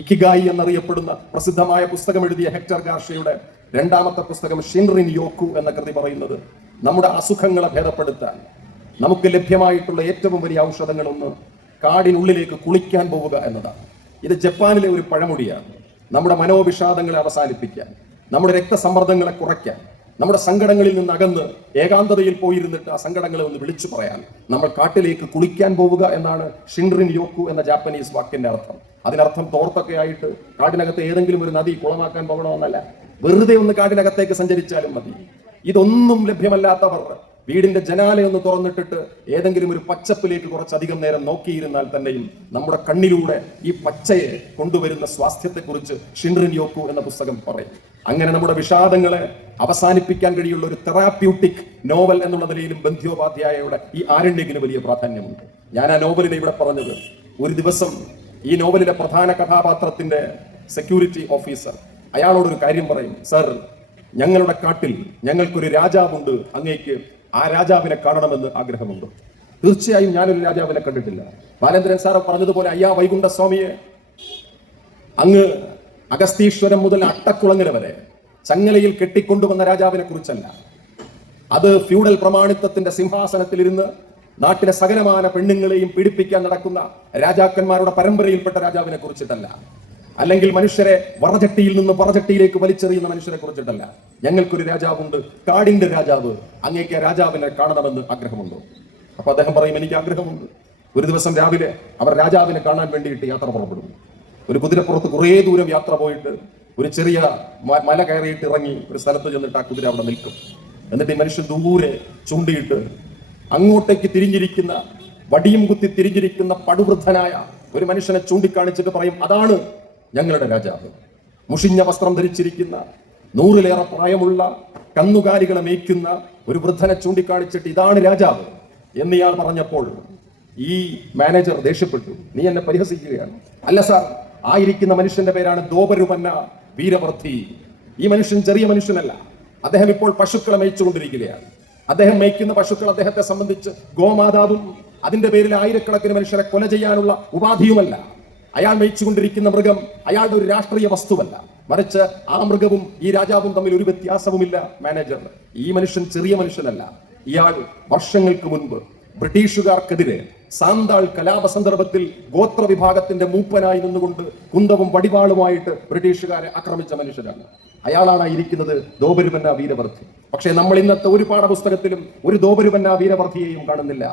Ikigai എന്നറിയപ്പെടുന്ന പ്രസിദ്ധമായ പുസ്തകം എഴുതിയ ഹെക്ടർ ഗാർഷ്യയുടെ രണ്ടാമത്തെ പുസ്തകം ഷിൻറിൻ യോക്കു എന്ന കൃതി പറയുന്നത് നമ്മുടെ അസുഖങ്ങളെ ഭേദപ്പെടുത്താൻ നമുക്ക് ലഭ്യമായിട്ടുള്ള ഏറ്റവും വലിയ ഔഷധങ്ങളൊന്ന് കാടിനുള്ളിലേക്ക് കുളിക്കാൻ പോവുക എന്നതാണ്. ഇത് ജപ്പാനിലെ ഒരു പഴമൊഴിയാണ്. നമ്മുടെ മനോവിഷാദങ്ങളെ അവസാനിപ്പിക്കാൻ, നമ്മുടെ രക്തസമ്മർദ്ദങ്ങളെ കുറയ്ക്കാൻ, നമ്മുടെ സങ്കടങ്ങളിൽ നിന്ന് അകന്ന് ഏകാന്തതയിൽ പോയിരുന്നിട്ട് ആ സങ്കടങ്ങളെ ഒന്ന് വിളിച്ചു പറയാൻ നമ്മൾ കാട്ടിലേക്ക് കുളിക്കാൻ പോവുക എന്നാണ് ഷിൻറിൻ യോക്കു എന്ന ജാപ്പനീസ് വാക്കിന്റെ അർത്ഥം. അതിനർത്ഥം തോർത്തൊക്കെ ആയിട്ട് കാടിനകത്ത് ഏതെങ്കിലും ഒരു നദി കുളമാക്കാൻ പോകണമെന്നല്ല, വെറുതെ ഒന്ന് കാടിനകത്തേക്ക് സഞ്ചരിച്ചാലും മതി. ഇതൊന്നും ലഭ്യമല്ലാത്തവർ വീടിന്റെ ജനാലയൊന്ന് തുറന്നിട്ടിട്ട് ഏതെങ്കിലും ഒരു പച്ചപ്പിലേക്ക് കുറച്ചധികം നേരം നോക്കിയിരുന്നാൽ തന്നെയും നമ്മുടെ കണ്ണിലൂടെ ഈ പച്ചയെ കൊണ്ടുവരുന്ന സ്വാസ്ഥ്യത്തെക്കുറിച്ച് ഷിൻറിൻ യോക്കു എന്ന പുസ്തകം പറയും. അങ്ങനെ നമ്മുടെ വിഷാദങ്ങളെ അവസാനിപ്പിക്കാൻ കഴിയുള്ള ഒരു തെറാപ്യൂട്ടിക് നോവൽ എന്നുള്ള നിലയിലും ബന്ധ്യോപാധ്യായയുടെ ഈ ആരണ്യകിന് വലിയ പ്രാധാന്യമുണ്ട്. ഞാൻ ആ നോവലിനെ ഇവിടെ പറഞ്ഞത്, ഒരു ദിവസം ഈ നോവലിലെ പ്രധാന കഥാപാത്രത്തിന്റെ സെക്യൂരിറ്റി ഓഫീസർ അയാളോടൊരു കാര്യം പറയും. സർ, ഞങ്ങളുടെ കാട്ടിൽ ഞങ്ങൾക്കൊരു രാജാവുണ്ട്, അങ്ങേക്ക് ആ രാജാവിനെ കാണണമെന്ന് ആഗ്രഹമുണ്ട്. തീർച്ചയായും ഞാനൊരു രാജാവിനെ കണ്ടിട്ടില്ല. ബാലേന്ദ്രൻ സാറ് പറഞ്ഞതുപോലെ അയ്യാ വൈകുണ്ഠസ്വാമിയെ അങ്ങ് അഗസ്തീശ്വരം മുതൽ അട്ടക്കുളങ്ങര വരെ ചങ്ങലയിൽ കെട്ടിക്കൊണ്ടുവന്ന രാജാവിനെ കുറിച്ചല്ല. അത് ഫ്യൂഡൽ പ്രമാണിത്വത്തിന്റെ സിംഹാസനത്തിലിരുന്ന് നാട്ടിലെ സകലമാന പെണ്ണുങ്ങളെയും പീഡിപ്പിക്കാൻ നടക്കുന്ന രാജാക്കന്മാരുടെ പരമ്പരയിൽപ്പെട്ട രാജാവിനെ കുറിച്ചിട്ടല്ല. അല്ലെങ്കിൽ മനുഷ്യരെ വറചട്ടിയിൽ നിന്ന് പറചട്ടിയിലേക്ക് വലിച്ചെറിയുന്ന മനുഷ്യരെ കുറിച്ചിട്ടല്ല. ഞങ്ങൾക്കൊരു രാജാവുണ്ട്, കാടിന്റെ രാജാവ്, അങ്ങേക്ക് രാജാവിനെ കാണണമെന്ന് ആഗ്രഹമുണ്ടോ? അപ്പൊ അദ്ദേഹം പറയും, എനിക്ക് ആഗ്രഹമുണ്ട്. ഒരു ദിവസം രാവിലെ അവർ രാജാവിനെ കാണാൻ വേണ്ടിയിട്ട് യാത്ര പുറപ്പെടും. ഒരു കുതിരപ്പുറത്ത് കുറേ ദൂരം യാത്ര പോയിട്ട് ഒരു ചെറിയ മല കയറിയിട്ട് ഇറങ്ങി ഒരു സ്ഥലത്ത് ചെന്നിട്ട് ആ കുതിര അവിടെ നിൽക്കും. എന്നിട്ട് ഈ മനുഷ്യൻ ദൂരെ ചൂണ്ടിയിട്ട് അങ്ങോട്ടേക്ക് തിരിഞ്ഞിരിക്കുന്ന, വടിയും കുത്തി തിരിഞ്ഞിരിക്കുന്ന പടുവൃദ്ധനായ ഒരു മനുഷ്യനെ ചൂണ്ടിക്കാണിച്ചിട്ട് പറയും, അതാണ് ഞങ്ങളുടെ രാജാവ്. മുഷിഞ്ഞ വസ്ത്രം ധരിച്ചിരിക്കുന്ന, 100-ലേറെ പ്രായമുള്ള, കന്നുകാലികളെ മേയ്ക്കുന്ന ഒരു വൃദ്ധനെ ചൂണ്ടിക്കാണിച്ചിട്ട് ഇതാണ് രാജാവ് എന്നിയാൾ പറഞ്ഞപ്പോൾ ഈ മാനേജർ ദേഷ്യപ്പെട്ടു. നീ എന്നെ പരിഹസിക്കുകയാണ്? അല്ല സാർ, ആയിരിക്കുന്ന മനുഷ്യന്റെ പേരാണ് ദോപരുപന്ന വീരവർദ്ധി. ഈ മനുഷ്യൻ ചെറിയ മനുഷ്യനല്ല. അദ്ദേഹം ഇപ്പോൾ പശുക്കളെ മേയിച്ചുകൊണ്ടിരിക്കുകയാണ്. അദ്ദേഹം മേയ്ക്കുന്ന പശുക്കൾ അദ്ദേഹത്തെ സംബന്ധിച്ച് ഗോമാതാവും അതിന്റെ പേരിൽ ആയിരക്കണക്കിന് മനുഷ്യരെ കൊല ചെയ്യാനുള്ള ഉപാധിയുമല്ല. അയാൾ മേയിച്ചുകൊണ്ടിരിക്കുന്ന മൃഗം അയാളുടെ ഒരു രാഷ്ട്രീയ വസ്തുവല്ല, മറിച്ച് ആ മൃഗവും ഈ രാജാവും തമ്മിൽ ഒരു വ്യത്യാസവുമില്ല. മാനേജർ, ഈ മനുഷ്യൻ ചെറിയ മനുഷ്യനല്ല. ഇയാൾ വർഷങ്ങൾക്ക് മുൻപ് ബ്രിട്ടീഷുകാർക്കെതിരെ സാന്താൾ കലാപ സന്ദർഭത്തിൽ ഗോത്ര വിഭാഗത്തിന്റെ മൂപ്പനായി നിന്നുകൊണ്ട് കുന്തവും വടിവാളുമായിട്ട് ബ്രിട്ടീഷുകാരെ ആക്രമിച്ച മനുഷ്യരാണ്. അയാളാണ് ഇരിക്കുന്നത് ദോപരുപന്ന വീരവർദ്ധി. പക്ഷേ നമ്മൾ ഇന്നത്തെ ഒരു പാഠപുസ്തകത്തിലും ഒരു ദോപരുപന്ന വീരവർദ്ധിയെയും കാണുന്നില്ല.